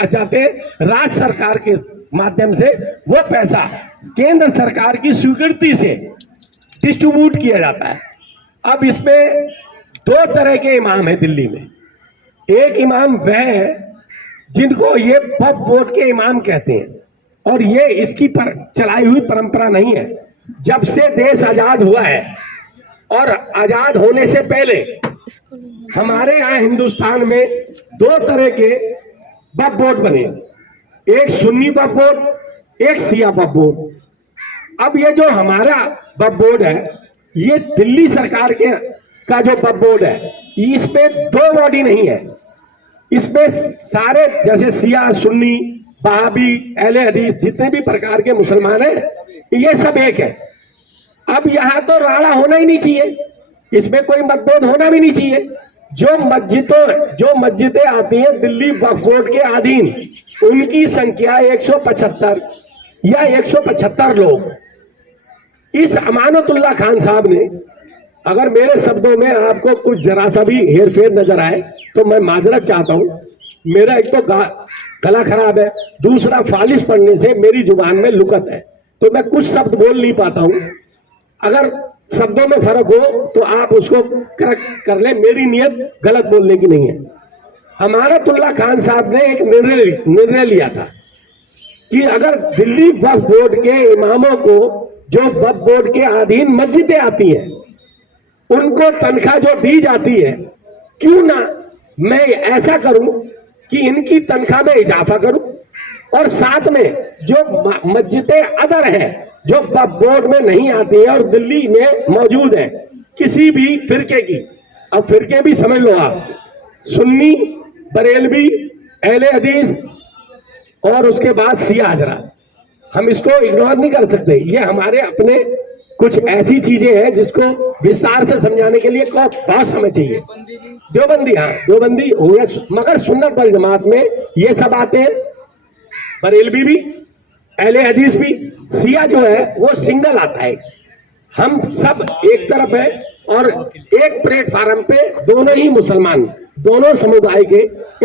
पास जाते हैं, राज्य सरकार के माध्यम से वो पैसा केंद्र सरकार की स्वीकृति से डिस्ट्रीब्यूट किया जाता है। अब इसमें दो तरह के इमाम हैं दिल्ली में। एक इमाम वह है जिनको ये वक्फ बोर्ड के इमाम कहते हैं, और ये इसकी चलाई हुई परंपरा नहीं है। जब से देश आजाद हुआ है और आजाद होने से पहले हमारे यहाँ हिंदुस्तान में दो तरह के वक्फ बोर्ड बने, एक सुन्नी वक्फ बोर्ड, एक शिया वक्फ बोर्ड। अब ये जो हमारा वक्फ बोर्ड है, ये दिल्ली सरकार के का जो वक्फ बोर्ड है, इसमें दो बॉडी नहीं है। इसमें सारे जैसे शिया, सुन्नी, वहाबी, अहले हदीस जितने भी प्रकार के मुसलमान हैं, ये सब एक है। अब यहाँ तो राड़ा होना ही नहीं चाहिए, इसमें कोई मतभेद होना भी नहीं चाहिए। जो मस्जिदें आती हैं दिल्ली वक्फ बोर्ड के अधीन, उनकी संख्या 175 या 175 लोग। इस अमानतुल्लाह खान साहब ने, अगर मेरे शब्दों में आपको कुछ जरा सा भी हेरफेर नजर आए तो मैं माजरत चाहता हूं। मेरा एक तो गला खराब है, दूसरा फालिश पढ़ने से मेरी जुबान में लुकत है, तो मैं कुछ शब्द बोल नहीं पाता हूं। अगर शब्दों में फर्क हो तो आप उसको करेक्ट कर ले, मेरी नीयत गलत बोलने की नहीं है। अमानतुल्लाह खान साहब ने एक निर्णय लिया था कि अगर दिल्ली वक्फ बोर्ड के इमामों को जो वक्फ बोर्ड के अधीन मस्जिदें आती हैं, उनको तनख्वाह जो दी जाती है, क्यों ना मैं ऐसा करूं कि इनकी तनख्वाह में इजाफा करूं, और साथ में जो मस्जिदें अदर हैं जो वक्फ बोर्ड में नहीं आती है और दिल्ली में मौजूद है किसी भी फिरके की, अब फिरके भी समझ लो आप, सुन्नी, बरेलवी, अहले हदीस और उसके बाद शिया हजरात, हम इसको इग्नोर नहीं कर सकते। ये हमारे अपने कुछ ऐसी चीजें हैं जिसको विस्तार से समझाने के लिए बहुत समय चाहिए। देवबंदी, हाँ देवबंदी हो गया, मगर सुन्नत वल जमात में ये सब आते हैं, बरेलवी भी, अहले हदीस भी। शिया जो है वो सिंगल आता है, हम सब एक तरफ है और एक प्लेटफार्म पे दोनों ही मुसलमान, दोनों समुदाय के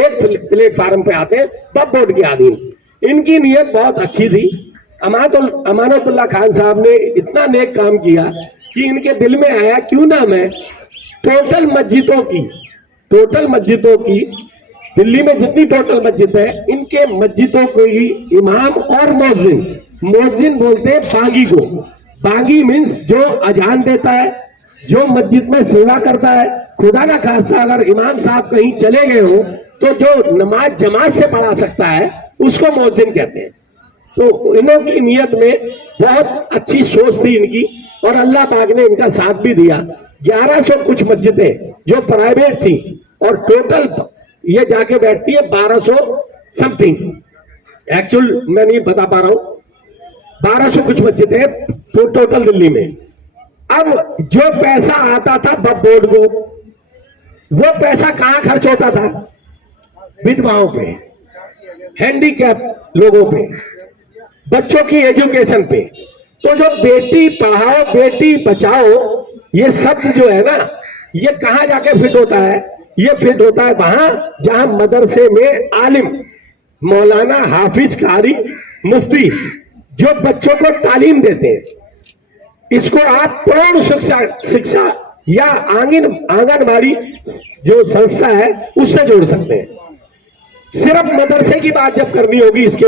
एक प्लेटफार्म पे आते हैं वक्फ बोर्ड के अधीन। इनकी नीयत बहुत अच्छी थी। अमानतुल्लाह खान साहब ने इतना नेक काम किया कि इनके दिल में आया क्यों ना मैं टोटल मस्जिदों की दिल्ली में जितनी टोटल मस्जिद है, इनके मस्जिदों को ही इमाम और मोअज्जिन बोलते हैं बागी को। बागी मीन्स जो अजान देता है, जो मस्जिद में सेवा करता है। खुदा ना खास्ता अगर इमाम साहब कहीं चले गए हो तो जो नमाज जमात से पढ़ा सकता है उसको मोअज्जिन कहते हैं। तो इन्हों की नीयत में बहुत अच्छी सोच थी इनकी, और अल्लाह पाक ने इनका साथ भी दिया। 1100 कुछ मस्जिदें जो प्राइवेट थी, और टोटल ये जाके बैठती है 1200 समथिंग, एक्चुअल मैं नहीं बता पा रहा हूं, 1200 कुछ मस्जिदें तो टोटल दिल्ली में। अब जो पैसा आता था वक्फ बोर्ड को, वो पैसा कहां खर्च होता था? विधवाओं पे, हैंडीकैप लोगों पे, बच्चों की एजुकेशन पे। तो जो बेटी पढ़ाओ बेटी बचाओ ये शब्द जो है ना, ये कहां जाके फिट होता है? ये फिट होता है वहां जहां मदरसे में आलिम, मौलाना, हाफिज, कारी, मुफ्ती जो बच्चों को तालीम देते हैं, इसको आप प्रौढ़ शिक्षा या आंगनबाड़ी जो संस्था है उससे जोड़ सकते हैं। सिर्फ मदरसे की बात जब करनी होगी उसके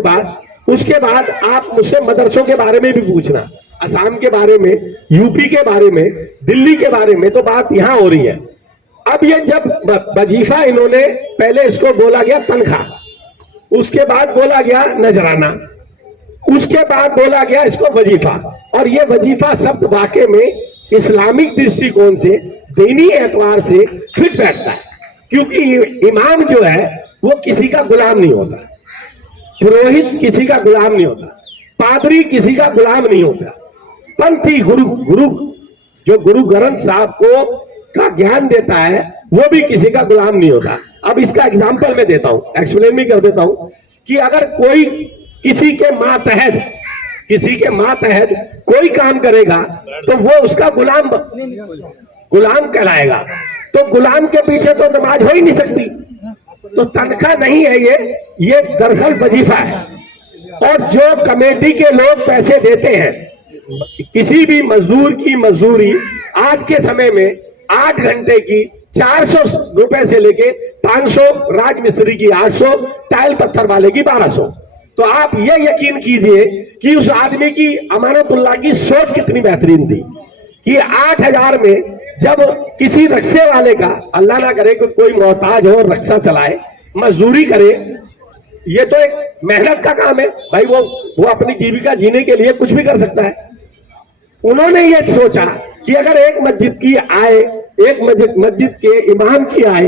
बाद आप मुझसे मदरसों के बारे में भी पूछना, असम के बारे में, यूपी के बारे में, दिल्ली के बारे में, तो बात यहां हो रही है। अब ये जब वजीफा इन्होंने पहले इसको बोला गया तनख्वाह, उसके बाद बोला गया नजराना, उसके बाद बोला गया इसको वजीफा। और ये वजीफा शब्द वाकई में इस्लामिक दृष्टिकोण से, दीनी एतवार से फिट बैठता है, क्योंकि इमाम जो है वो किसी का गुलाम नहीं होता, पुरोहित किसी का गुलाम नहीं होता, पादरी किसी का गुलाम नहीं होता, पंथी गुरु जो गुरु ग्रंथ साहब को का ज्ञान देता है वो भी किसी का गुलाम नहीं होता। अब इसका एग्जाम्पल मैं देता हूं, एक्सप्लेन भी कर देता हूं कि अगर कोई किसी के मातहत कोई काम करेगा तो वो उसका गुलाम कहलाएगा। तो गुलाम के पीछे तो नमाज हो ही नहीं सकती, तो तनख्वाह नहीं है, ये दरअसल वजीफा है। और जो कमेटी के लोग पैसे देते हैं, किसी भी मजदूर की मजदूरी आज के समय में 8 घंटे की 400 रुपए से लेके 500, राजमिस्त्री की 800, टाइल पत्थर वाले की 1200। तो आप ये यकीन कीजिए कि उस आदमी की, अमानतुल्लाह की सोच कितनी बेहतरीन थी कि 8,000 में जब किसी रक्शे वाले का, अल्लाह ना करे कि कोई मोहताज हो रक्शा चलाए, मजदूरी करे, ये तो एक मेहनत का काम है भाई, वो अपनी जीविका जीने के लिए कुछ भी कर सकता है। उन्होंने ये सोचा कि अगर एक मस्जिद की आय, एक मस्जिद के इमाम की आय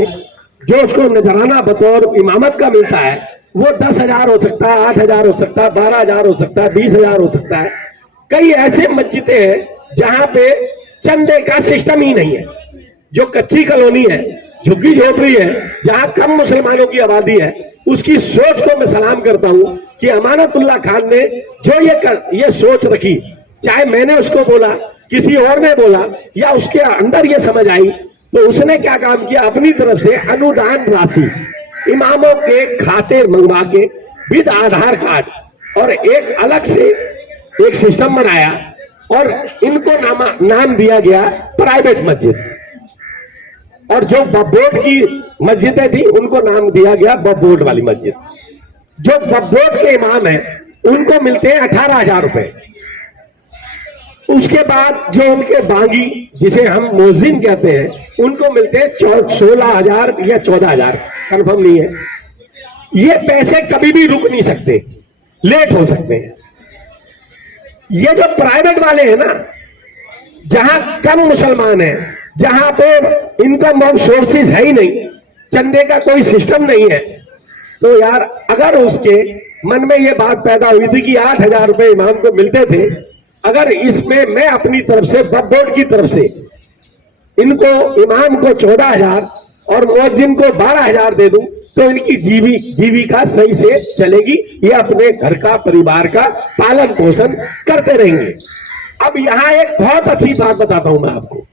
जो उसको नजराना बतौर इमामत का मिलता है, वो 10,000 हो सकता है, 8,000 हो सकता है, 12,000 हो सकता है, 20,000 हो सकता है। कई ऐसे मस्जिदें हैं जहां पे चंदे का सिस्टम ही नहीं है। जो कच्ची कॉलोनी है, झुग्गी झोपड़ी है, जहां कम मुसलमानों की आबादी है, उसकी सोच को मैं सलाम करता हूं कि अमानतुल्लाह खान ने जो ये सोच रखी, चाहे मैंने उसको बोला, किसी और ने बोला, या उसके अंदर ये समझ आई, तो उसने क्या काम किया, अपनी तरफ से अनुदान राशि इमामों के खाते मंगवा के विद आधार कार्ड और एक अलग से एक सिस्टम बनाया और इनको नाम दिया गया प्राइवेट मस्जिद। और जो बोर्ड की मस्जिदें थी उनको नाम दिया गया बोर्ड वाली मस्जिद। जो बोर्ड के इमाम हैं उनको मिलते हैं 18,000 रुपए। उसके बाद जो उनके बागी, जिसे हम मोजिन कहते हैं, उनको मिलते हैं 16,000 या 14,000, कंफर्म नहीं है। ये पैसे कभी भी रुक नहीं सकते, लेट हो सकते हैं। ये जो प्राइवेट वाले हैं ना, जहां कम मुसलमान है, जहां पे इनकम ऑफ सोर्सेज है ही नहीं, चंदे का कोई सिस्टम नहीं है, तो यार अगर उसके मन में ये बात पैदा हुई थी कि 8,000 रुपए इमाम को मिलते थे, अगर इसमें मैं अपनी तरफ से, बोर्ड की तरफ से इनको, इमाम को 14,000 और मुअज्जिन को 12,000 दे दूं, तो इनकी जीविका सही से चलेगी, ये अपने घर का, परिवार का पालन पोषण करते रहेंगे। अब यहां एक बहुत अच्छी बात बताता हूं मैं आपको।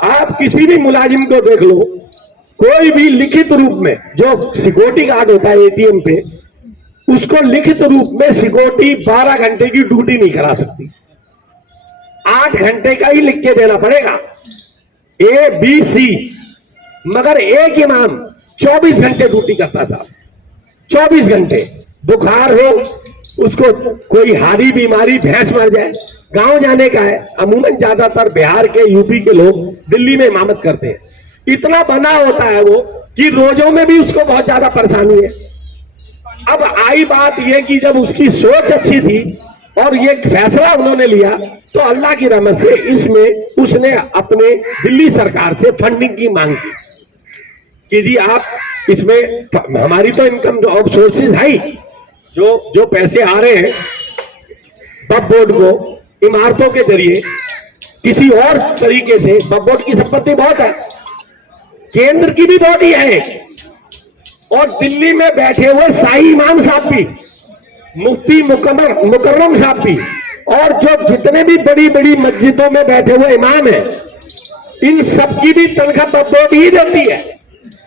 आप किसी भी मुलाजिम को देख लो, कोई भी लिखित रूप में, जो सिक्योरिटी गार्ड होता है एटीएम पे, उसको लिखित रूप में सिक्योरिटी 12 घंटे की ड्यूटी नहीं करा सकती, 8 घंटे का ही लिख के देना पड़ेगा, ABC। मगर एक इमाम 24 घंटे ड्यूटी करता था, 24 घंटे। बुखार हो, उसको कोई हारी बीमारी, भैंस मर जाए, गांव जाने का है। अमूमन ज्यादातर बिहार के, यूपी के लोग दिल्ली में इमामत करते हैं। इतना बना होता है वो कि रोजों में भी उसको बहुत ज्यादा परेशानी है। अब आई बात यह कि जब उसकी सोच अच्छी थी और ये फैसला उन्होंने लिया, तो अल्लाह की रहमत से इसमें उसने अपने दिल्ली सरकार से फंडिंग की मांग की कि जी आप इसमें, हमारी तो इनकम ऑफ सोर्सेज है ही, जो पैसे आ रहे हैं वक्फ बोर्ड को इमारतों के जरिए, किसी और तरीके से, वक्फ बोर्ड की संपत्ति बहुत है, केंद्र की भी बॉडी है, और दिल्ली में बैठे हुए शाही इमाम साहब भी, मुफ्ती मुकर्रम साहब भी, और जो जितने भी बड़ी बड़ी मस्जिदों में बैठे हुए इमाम हैं, इन सबकी भी तनख्वाह वक्फ बोर्ड ही देती है।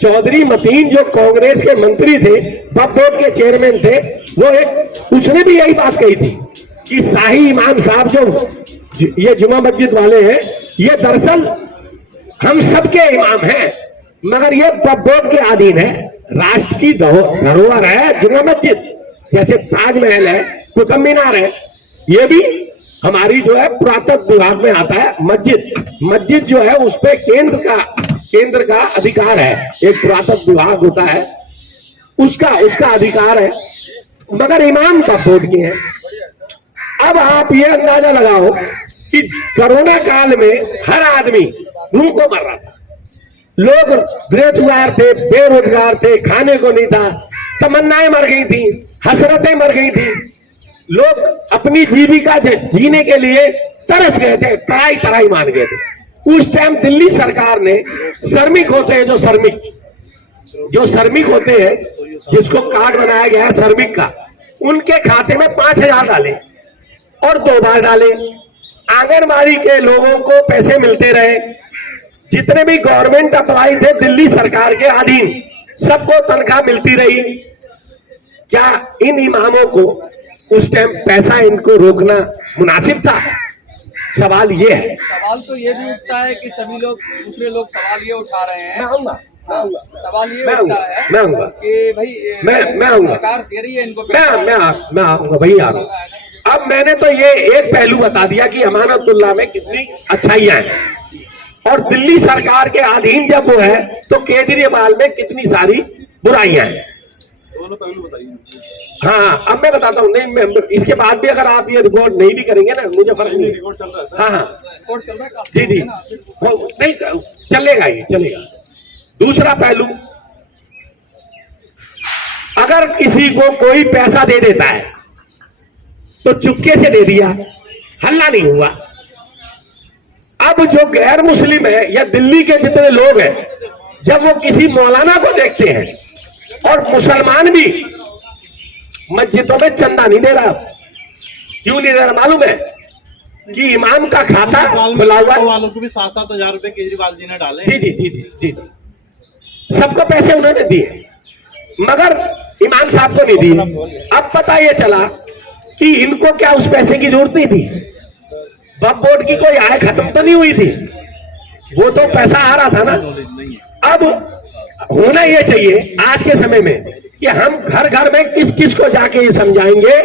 चौधरी मतीन जो कांग्रेस के मंत्री थे, वक्फ बोर्ड के चेयरमैन थे, उसने भी यही बात कही थी कि शाही इमाम साहब जो ये जुमा मस्जिद वाले हैं, ये दरअसल हम सबके इमाम हैं, मगर ये वक्फ बोर्ड के अधीन है। राष्ट्र की धरोहर है जुमा मस्जिद, जैसे ताजमहल है, कुतुब मीनार है, ये भी हमारी जो है पुरातत्व विभाग में आता है। मस्जिद जो है उस पर केंद्र का अधिकार है, एक पुरातत्व विभाग होता है, उसका अधिकार है, मगर इमाम वक्फ बोर्ड के हैं। अब आप ये अंदाजा लगाओ कि कोरोना काल में हर आदमी भूख को मर रहा था, लोग बेरोजगार थे, बेरोजगार थे, खाने को नहीं था, तमन्नाएं मर गई थी, हसरतें मर गई थी, लोग अपनी जीविका जीने के लिए तरस गए थे, तराई मान गए थे। उस टाइम दिल्ली सरकार ने श्रमिक होते हैं, जो श्रमिक होते हैं, जिसको कार्ड बनाया गया है श्रमिक का, उनके खाते में 5,000 डाले और 2 बार डाले। आंगनबाड़ी के लोगों को पैसे मिलते रहे, जितने भी गवर्नमेंट अप्लाई थे दिल्ली सरकार के अधीन, सबको तनख्वाह मिलती रही। क्या इन इमामों को उस टाइम पैसा इनको रोकना मुनासिब था? सवाल ये है। सवाल तो ये भी उठता है कि सभी लोग, दूसरे लोग सवाल ये उठा रहे हैं, सवाल ये उठता है कि भाई मैं आऊंगा, सरकार दे रही है इनको, मैं आऊंगा भाई, आ रहा हूं। अब मैंने तो ये एक पहलू बता दिया कि अमानतुल्लाह में कितनी अच्छाइयां हैं और दिल्ली सरकार के अधीन जब वो है तो केजरीवाल में कितनी सारी बुराइयां हैं। दोनों पहलू बताइए। हाँ, अब मैं बताता हूँ। नहीं, इसके बाद भी अगर आप ये रिकॉर्ड नहीं भी करेंगे ना, मुझे फर्क नहीं। रिकॉर्ड चल रहा है सर। हाँ, रिकॉर्ड चल रहा है जी, नहीं चलेगा, ये चलेगा। दूसरा पहलू, अगर किसी को कोई पैसा दे देता है तो चुपके से दे दिया, हल्ला नहीं हुआ। अब जो गैर मुस्लिम है या दिल्ली के जितने लोग हैं, जब वो किसी मौलाना को देखते हैं, और मुसलमान भी मस्जिदों में चंदा नहीं दे रहा, क्यों नहीं दे रहा मालूम है? कि इमाम का खाता खुला हुआ वालों को भी 7-7 हजार रुपए केजरीवाल जी ने डाले। जी जी जी जी जी जी, सबको पैसे उन्होंने दिए, मगर इमाम साहब को नहीं दिए। अब पता ये चला कि इनको क्या उस पैसे की जरूरत नहीं थी? वक्फ बोर्ड की कोई आय खत्म तो नहीं हुई थी, वो तो पैसा आ रहा था ना। अब होना ये चाहिए आज के समय में कि हम घर घर में किस किस को जाके ये समझाएंगे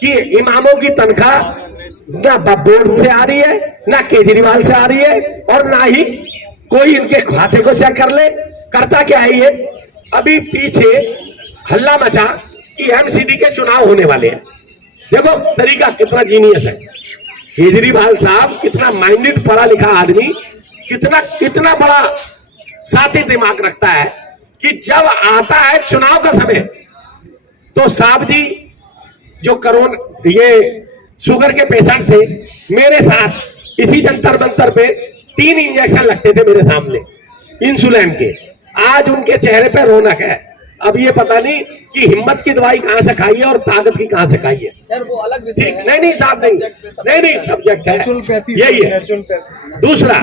कि इमामों की तनख्वाह ना वक्फ बोर्ड से आ रही है, ना केजरीवाल से आ रही है, और ना ही कोई इनके खाते को चेक कर ले। करता क्या है ये? अभी पीछे हल्ला मचा कि एमसीडी के चुनाव होने वाले हैं। देखो तरीका कितना जीनियस है। केजरीवाल साहब कितना माइंडेड, पढ़ा लिखा आदमी, कितना बड़ा साथी दिमाग रखता है कि जब आता है चुनाव का समय तो साहब जी जो कोरोना ये शुगर के पेशेंट थे, मेरे साथ इसी जंतर मंतर पे 3 इंजेक्शन लगते थे मेरे सामने इंसुलिन के। आज उनके चेहरे पे रौनक है। अब ये पता नहीं कि हिम्मत की दवाई कहां से खाई है और ताकत की कहां से खाई है। यार वो अलग विषय ठीक, है। नहीं साहब, नहीं सब्जेक्ट है, यही है। दूसरा,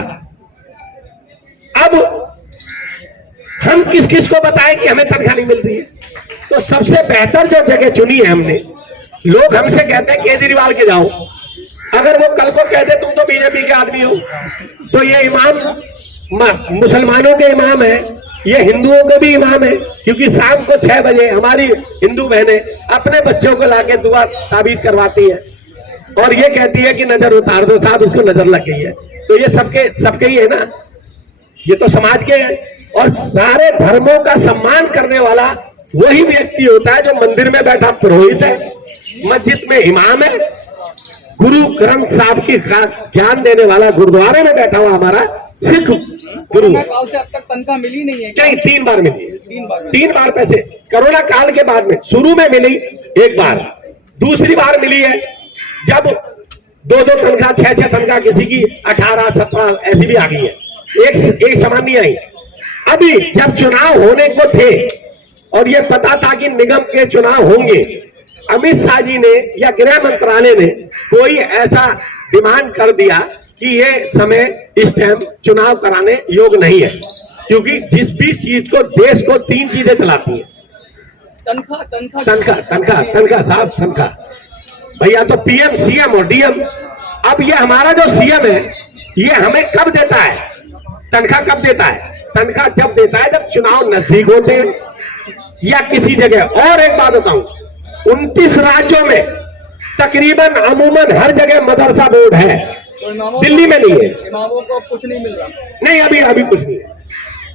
अब हम किस किस को बताएं कि हमें तनख्वाह नहीं मिल रही है? तो सबसे बेहतर जो जगह चुनी है हमने, लोग हमसे कहते हैं केजरीवाल के जाओ, अगर वो कल को कहते तुम तो बीजेपी के आदमी हो, तो ये इमाम मुसलमानों के इमाम है, ये हिंदुओं के भी इमाम है, क्योंकि शाम को 6 बजे हमारी हिंदू बहनें अपने बच्चों को लाके दुआ ताबीज करवाती है और ये कहती है कि नजर उतार दो साहब, इसको नजर लग गई है। तो ये सबके ही है ना, ये तो समाज के हैं। और सारे धर्मों का सम्मान करने वाला वही व्यक्ति होता है जो मंदिर में बैठा पुरोहित है, मस्जिद में इमाम है, गुरु ग्रंथ साहब की ज्ञान देने वाला गुरुद्वारे में बैठा हुआ हमारा सिख गुरु। काल से अब तक तनख्वाह मिली नहीं है? नहीं, 3 बार मिली है। 3 बार पैसे कोरोना काल के बाद में, शुरू में मिली 1 बार, दूसरी बार मिली है जब 2-2 तनख्वाह, 6-6 तनख्वाह किसी की 18-17 ऐसी भी आ गई है, एक समान नहीं आई। अभी जब चुनाव होने को थे और ये पता था कि निगम के चुनाव होंगे, अमित शाह जी ने या गृह मंत्रालय ने कोई ऐसा डिमांड कर दिया कि ये समय इस टाइम चुनाव कराने योग्य नहीं है, क्योंकि जिस भी चीज को, देश को 3 चीजें चलाती है, तनख्वाह साहब, तनख्वाह भैया। तो पीएम, सीएम और डीएम। अब ये हमारा जो सीएम है, ये हमें कब देता है तनख्वाह? कब देता है तनख्वाह? जब देता है जब चुनाव नजदीक होते हैं या किसी जगह। और एक बात बताऊं, 29 राज्यों में तकरीबन अमूमन हर जगह मदरसा बोर्ड है, तो दिल्ली में नहीं है। इमामों को कुछ नहीं मिल रहा? नहीं, अभी कुछ नहीं है,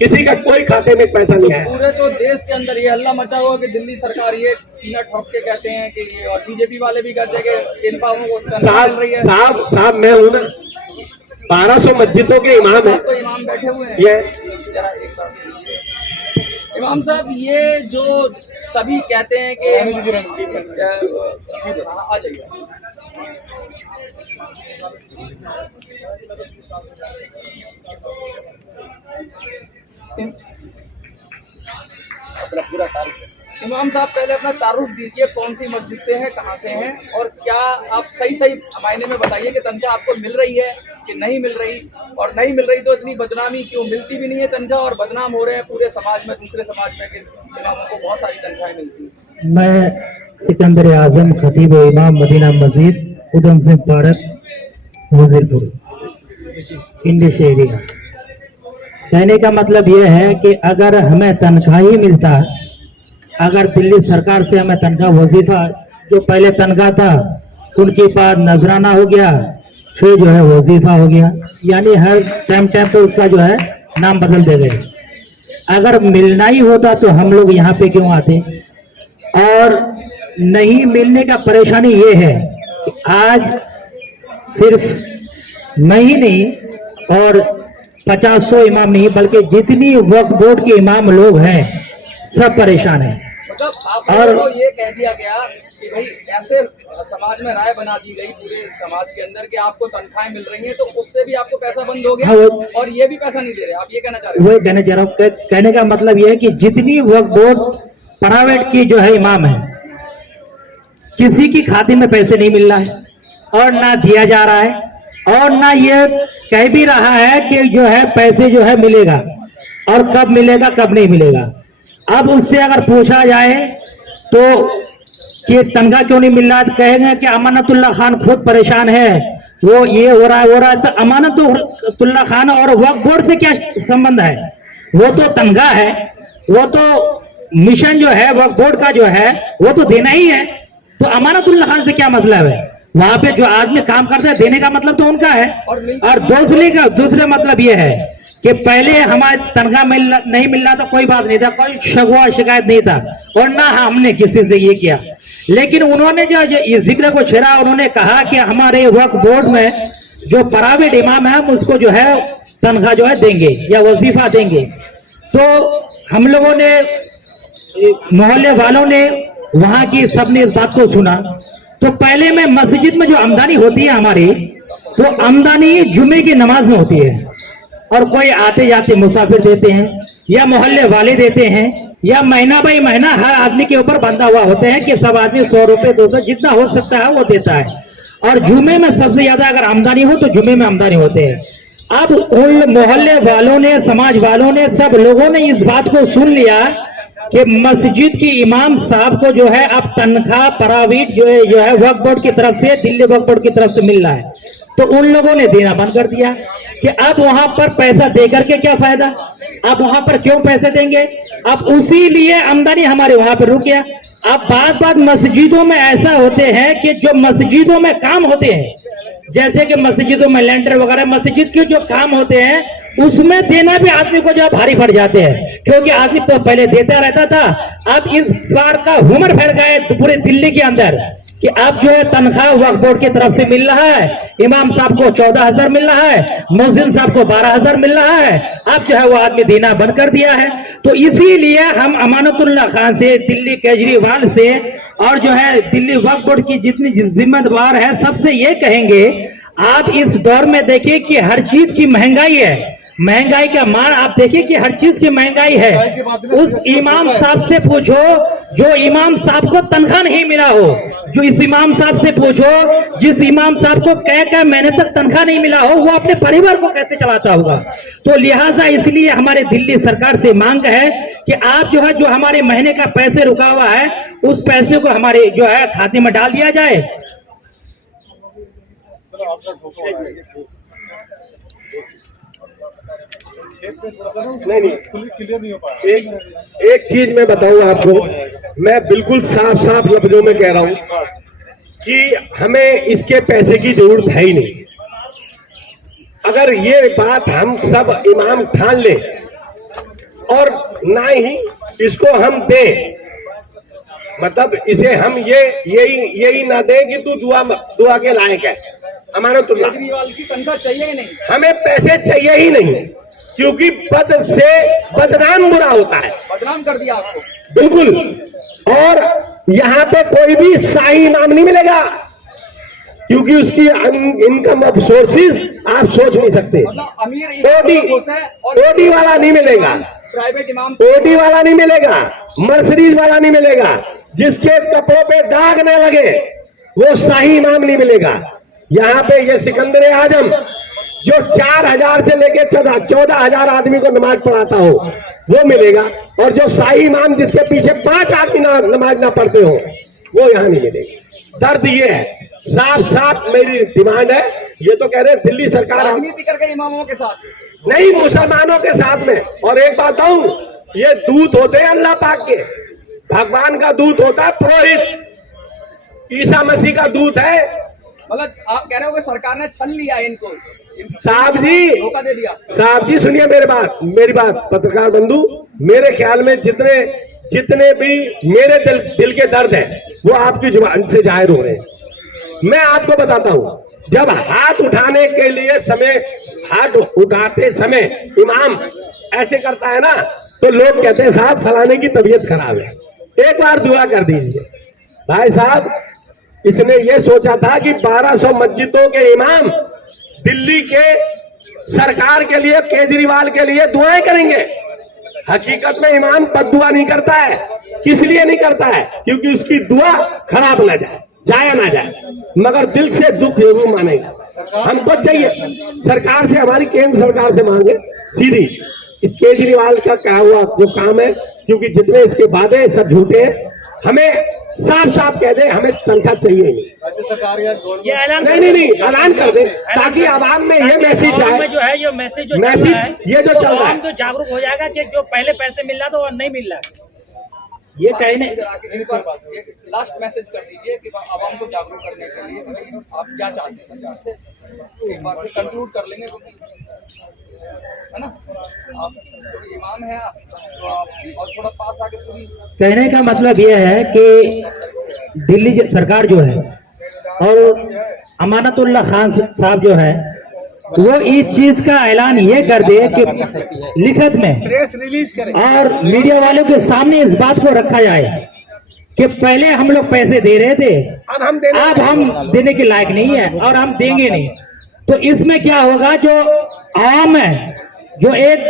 किसी का कोई खाते में पैसा नहीं है। पूरे तो देश के अंदर ये हल्ला मचा हुआ कि दिल्ली सरकार ये सीना ठोक के कहते हैं कि ये, और बीजेपी वाले भी कहते हैं कि इन इमामों को तनख्वाह मिल रही है। साहब मैं हूं ना, 1200 मस्जिदों के इमाम है, तो इमाम बैठे हुए हैं। ये जरा एक साथ इमाम साहब, ये जो सभी कहते हैं कि आ जाइए, अपना पूरा कार्य इमाम साहब पहले अपना तारुफ दीजिए, कौन सी मस्जिद से हैं, कहाँ से हैं, और क्या आप सही मायने में बताइए कि तनख्वाह आपको मिल रही है कि नहीं मिल रही, और नहीं मिल रही तो इतनी बदनामी क्यों, मिलती भी नहीं है तनख्वाह और बदनाम हो रहे हैं पूरे समाज में, दूसरे समाज में कि इमामों को बहुत सारी तनख्वाहें मिलती हैं। मैं सिकंदर आजम खतीब इमाम मदीना मस्जिद Udham Singh park Wazirpur English area. कहने का मतलब यह है कि अगर हमें तनख्वाह ही मिलता, अगर दिल्ली सरकार से हमें तनख्वाह वजीफा जो पहले तनख्वाह था उनके पास नजराना हो गया, फिर जो है वजीफा हो गया, यानी हर टाइम पे उसका जो है नाम बदल दे गए। अगर मिलना ही होता तो हम लोग यहाँ पे क्यों आते? और नहीं मिलने का परेशानी ये है कि आज सिर्फ मैं ही नहीं और 50-100 इमाम नहीं बल्कि जितनी वक्फ बोर्ड के इमाम लोग हैं सब परेशान हैं। मतलब आप लोगों को ये कह दिया गया कि भाई ऐसे समाज में राय बना दी गई पूरे समाज के अंदर कि आपको तनख्वाहें मिल रही हैं तो उससे भी आपको पैसा बंद हो गया, हाँ, और ये भी पैसा नहीं दे रहे, आप ये कहना चाह रहे हैं? वही कहना चाह रहा हूँ। कहने का मतलब यह है कि जितनी वक्फ बोर्ड प्राइवेट की जो है इमाम है, किसी की खाते में पैसे नहीं मिल रहा है और ना दिया जा रहा है, और ना ये कह भी रहा है कि जो है पैसे जो है मिलेगा, और कब मिलेगा कब नहीं मिलेगा। अब उससे अगर पूछा जाए तो कि तनख्वाह क्यों नहीं मिल रहा, तो कहेंगे कि अमानतुल्लाह खान खुद परेशान है, वो ये हो रहा है। तो अमानतुल्लाह खान और वक्फ बोर्ड से क्या संबंध है? वो तो तनख्वाह है, वो तो मिशन जो है वक्फ बोर्ड का जो है वो तो देना ही है, तो अमानतुल्लाह खान से क्या मतलब है? वहां पे जो आदमी काम करता है देने का मतलब तो उनका है। और दूसरे मतलब ये है कि पहले हमारे तनख्वाह नहीं मिल रहा तो कोई बात नहीं था, कोई शगवा शिकायत नहीं था, और ना हमने किसी से ये किया। लेकिन उन्होंने जो इस जिक्र को छेड़ा, उन्होंने कहा कि हमारे वक्फ बोर्ड में जो प्राइवेट इमाम है हम उसको जो है तनख्वाह जो है देंगे या वजीफा देंगे। तो हम लोगों ने, मोहल्ले वालों ने, वहां की सबने इस बात को सुना। तो पहले में मस्जिद में जो आमदनी होती है हमारी, तो आमदनी जुमे की नमाज में होती है, और कोई आते जाते मुसाफिर देते हैं या मोहल्ले वाले देते हैं या महीना बाई महीना हर आदमी के ऊपर बंधा हुआ होते हैं कि सब आदमी 100 रुपए 200 जितना हो सकता है वो देता है। और जुमे में सबसे ज्यादा अगर आमदनी हो तो जुमे में आमदनी होते हैं। अब उन मोहल्ले वालों ने, समाज वालों ने, सब लोगों ने इस बात को सुन लिया कि मस्जिद की इमाम साहब को जो है अब तनख्वाह प्राइवेट जो है वक्फ बोर्ड की तरफ से, दिल्ली वक्फ बोर्ड की तरफ से मिल रहा है। तो उन लोगों ने देना बंद कर दिया कि अब वहां पर पैसा देकर के क्या फायदा, अब वहां पर क्यों पैसे देंगे। अब उसी लिए आमदनी हमारे वहां पर रुक गया। अब बात मस्जिदों में ऐसा होते हैं कि जो मस्जिदों में काम होते हैं, जैसे कि मस्जिदों में लेंटर वगैरह मस्जिद के जो काम होते हैं, उसमें देना भी आदमी को जो भारी पड़ जाते हैं, क्योंकि आदमी तो पहले देता रहता था। अब इस बार का हुमर फैल गया है पूरे दिल्ली के अंदर कि अब जो है तनख्वाह वक्फ बोर्ड की तरफ से मिल रहा है, इमाम साहब को 14,000 मिल रहा है, मुअज्जिन साहब को 12,000 मिल रहा है। अब जो है वो आदमी देना बंद कर दिया है। तो इसीलिए हम अमानतुल्लाह खान से, दिल्ली केजरीवाल से, और जो है दिल्ली वक्फ बोर्ड की जितनी जिम्मेदार है सबसे ये कहेंगे, आप इस दौर में देखिए कि हर चीज की महंगाई है, महंगाई का मान आप देखिए कि हर चीज की महंगाई है। उस इमाम साहब से पूछो जो इमाम साहब को तनख्वाह नहीं मिला हो, जो इस इमाम साहब से पूछो जिस इमाम साहब को कह महीने तक तनख्वाह नहीं मिला हो, वो अपने परिवार को कैसे चलाता होगा। तो लिहाजा इसलिए हमारे दिल्ली सरकार से मांग है कि आप जो है जो हमारे महीने का पैसे रुका हुआ है उस पैसे को हमारे जो है खाते में डाल दिया जाए। नहीं क्लियर नहीं हो पाया। एक चीज मैं बताऊं आपको, मैं बिल्कुल साफ लफ्जों में कह रहा हूं कि हमें इसके पैसे की जरूरत है ही नहीं। अगर ये बात हम सब इमाम ठान ले और ना ही इसको हम दें, मतलब इसे हम यही ना दें कि तू दुआ के लायक है, अमानतुल्लाह। केजरीवाल की तनख्वाह चाहिए ही नहीं, हमें पैसे चाहिए ही नहीं, क्योंकि पद से बदनाम बुरा होता है। बदनाम कर दिया आपको, बिल्कुल। और यहाँ पे कोई भी शाही इमाम नहीं मिलेगा, क्योंकि उसकी इनकम ऑफ सोर्सेज आप सोच नहीं सकते। मतलब अमीर ओडी वाला नहीं मिलेगा, प्राइवेट इमाम ओडी वाला नहीं मिलेगा, मर्सिडीज वाला नहीं मिलेगा, जिसके कपड़ों पे दाग न लगे वो शाही इमाम नहीं मिलेगा। यहाँ पे ये सिकंदर आजम जो 4000 से लेके 14,000 आदमी को नमाज पढ़ाता हो वो मिलेगा, और जो शाही इमाम जिसके पीछे 5 आदमी नमाज ना पढ़ते हो वो यहाँ नहीं मिलेगी। दर्द ये है, साफ साफ मेरी डिमांड है। ये तो कह रहे हैं दिल्ली सरकार राजनीति करके इमामों के साथ, नहीं, मुसलमानों के साथ में। और एक बात कहूं, ये दूत होते हैं अल्लाह पाक के, भगवान का दूत होता है पुरोहित, ईसा मसीह का दूत है। मतलब आप कह रहे हो कि सरकार ने छल लिया इनको, साहब जी, धोखा दे दिया। साहब जी सुनिए मेरी बात पत्रकार बंधु, मेरे ख्याल में जितने भी मेरे दिल के दर्द है वो आपकी जुबान से जाहिर हो रहे हैं। मैं आपको बताता हूं, जब हाथ उठाने के लिए हाथ उठाते समय इमाम ऐसे करता है ना, तो लोग कहते हैं साहब फलाने की तबीयत खराब है, एक बार दुआ कर दीजिए। भाई साहब, इसने ये सोचा था कि 1200 मस्जिदों के इमाम दिल्ली के सरकार के लिए, केजरीवाल के लिए दुआएं करेंगे। हकीकत में इमाम बद्दुआ नहीं करता है। किस लिए नहीं करता है? क्योंकि उसकी दुआ खराब ना जाए, जाया ना जाए, मगर दिल से दुख जरूर मानेगा। हमको चाहिए सरकार से, हमारी केंद्र सरकार से मांगे सीधी, इस केजरीवाल का क्या हुआ जो काम है, क्योंकि जितने इसके वादे सब झूठे हैं, हमें साफ साफ कह दे हमें तनख्वाह चाहिए नहीं। राज्य सरकार या ये ऐलान नहीं ऐलान कर दे, ताकि आवाम में ये मैसेज आवाम जाए, में जो है ये मैसेज जो चल रहा है, ये जो चल रहा आवाम है, तो जागरूक हो जाएगा कि जो पहले पैसे मिल रहा था वो नहीं मिल रहा। ये कहने इधर आके एक बार एक लास्ट मैसेज कर दीजिए कि आवाम को जागरूक करने के लिए भाई आप क्या चाहते हैं सरकार से, एक बार फिर कंक्लूड कर लेंगे, है ना। आप जो इमाम है आप, तो आप और थोड़ा पास आके पूरी कहने का मतलब ये है कि दिल्ली सरकार जो है और अमानतुल्लाह खान साहब जो है वो इस चीज का ऐलान ये कर दे कि लिखित में प्रेस रिलीज करें और मीडिया वालों के सामने इस बात को रखा जाए कि पहले हम लोग पैसे दे रहे थे, अब हम देने के लायक नहीं है और हम देंगे नहीं। तो इसमें क्या होगा, जो आवाम है, जो एक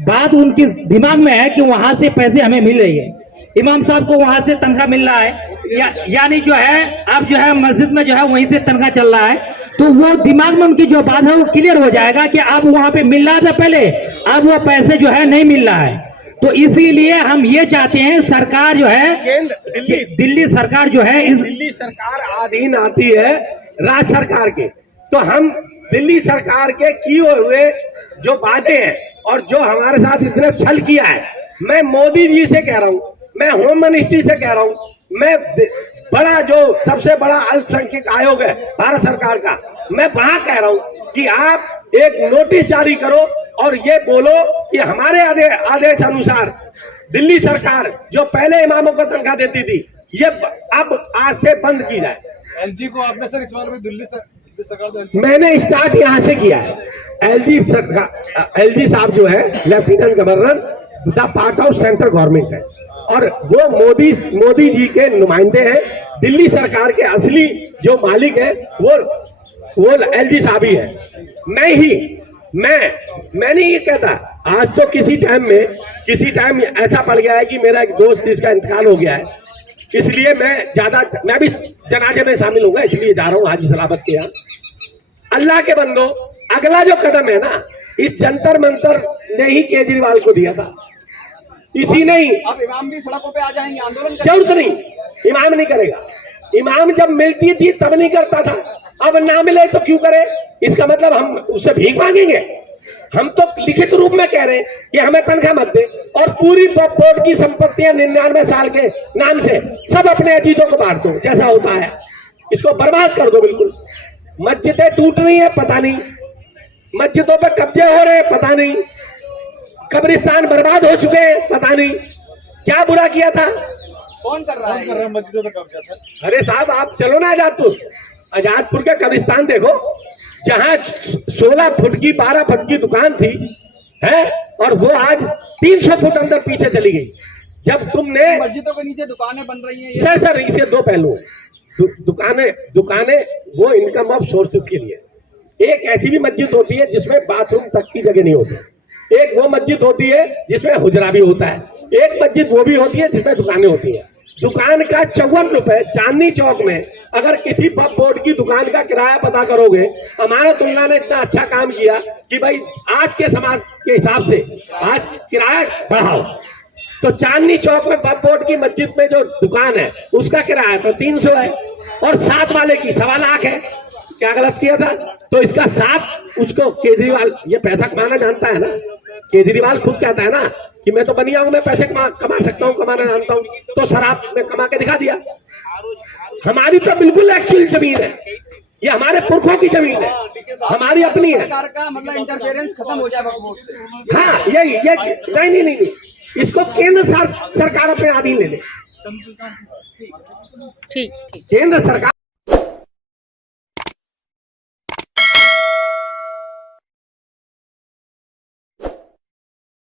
बात उनके दिमाग में है कि वहां से पैसे हमें मिल रही है, इमाम साहब को वहां से तनख्वाह मिल रहा है, यानी जो है अब जो है मस्जिद में जो है वहीं से तनख्वाह चल रहा है, तो वो दिमाग में उनकी जो बात है वो क्लियर हो जाएगा कि अब वहां पे मिल रहा था पहले, अब वो पैसे जो है नहीं मिल रहा है। तो इसीलिए हम ये चाहते हैं सरकार जो है दिल्ली सरकार जो है दिल्ली सरकार अधीन आती है राज्य सरकार के, तो हम दिल्ली सरकार के किए हुए जो वादे हैं और जो हमारे साथ इसने छल किया है, मैं मोदी जी से कह रहा हूं, मैं होम मिनिस्ट्री से कह रहा हूं, मैं बड़ा जो सबसे बड़ा अल्पसंख्यक आयोग है भारत सरकार का, मैं वहां कह रहा हूं कि आप एक नोटिस जारी करो और ये बोलो कि हमारे आदेश अनुसार दिल्ली सरकार जो पहले इमामों को तनख्वाह देती थी, ये अब आज से बंद की जाए। एलजी को आपने सर इस बार में दिल्ली सरकार, मैंने स्टार्ट यहाँ से किया है। एलजी साहब जो है lieutenant governor the part of central government है, और वो मोदी जी के नुमाइंदे हैं। दिल्ली सरकार के असली जो मालिक है वो एलजी साहब ही है। मैं नहीं ये कहता, आज तो किसी टाइम ऐसा पड़ गया है कि मेरा एक दोस्त जिसका इंतकाल हो गया है, इसलिए मैं भी जनाजे में शामिल होऊंगा, इसलिए जा रहा हूँ हाजी सलाबत के यहाँ। अल्लाह के बंदो, अगला जो कदम है ना, इस जंतर मंतर ने ही केजरीवाल को दिया था, इसी ने ही। अब इमाम भी सड़कों पे आ जाएंगे, आंदोलन जरूरत नहीं, इमाम नहीं करेगा। इमाम जब मिलती थी तब नहीं करता था, अब ना मिले तो क्यों करे? इसका मतलब हम उससे भीख मांगेंगे? हम तो लिखित रूप में कह रहे हैं कि हमें तनख्वाह मत दे, और पूरी बोर्ड की संपत्तियां 99 साल के नाम से सब अपने अजीजों को बांट दो, जैसा होता है, इसको बर्बाद कर दो बिल्कुल। मस्जिदें टूट रही है पता नहीं, मस्जिदों पे कब्जे हो रहे हैं पता नहीं, कब्रिस्तान बर्बाद हो चुके हैं पता नहीं, क्या बुरा किया था? कौन कर रहा है मस्जिदों पे कब्जा सर? अरे साहब आप चलो ना आजादपुर का कब्रिस्तान देखो, जहां 16 फुट की 12 फुट की दुकान थी है, और वो आज 300 फुट अंदर पीछे चली गई। जब तुमने मस्जिदों के नीचे दुकानें बन रही हैं, सर इसे दो पहलू, दुकानें वो इनकम ऑफ सोर्सेज के लिए, एक ऐसी भी मस्जिद होती है जिसमें बाथरूम तक की जगह नहीं होती, एक वो मस्जिद होती है जिसमें हुजरा भी होता है, एक मस्जिद वो भी होती है जिसमें दुकानें होती हैं। दुकान का 54 रुपए चांदनी चौक में अगर किसी वक्फ बोर्ड की दुकान का किराया पता करोगे, अमानतुल्लाह ने इतना अच्छा काम किया कि भाई आज के समाज के हिसाब से आज किराया बढ़ाओ। तो चांदनी चौक में वक्फ बोर्ड की मस्जिद में जो दुकान है उसका किराया तो 300 है और 7 वाले की 1.25 लाख है। क्या गलत किया था? तो इसका 7 उसको केजरीवाल ये पैसा कमाना जानता है ना, केजरीवाल खुद कहता है ना कि मैं तो बनिया हूं, मैं पैसे कमा सकता हूं, कमाना जानता हूं, तो शराब में कमा के दिखा दिया। हमारी तो बिल्कुल एक्चुअल जमीन है, ये हमारे पुरखों की जमीन है, हमारी अपनी है। सरकार का मतलब इंटरफेरेंस खत्म हो जाए वक्फ बोर्ड से। हाँ ये नहीं, इसको केंद्र सरकार अपने अधीन ले ले। ठीक ठीक। केंद्र सरकार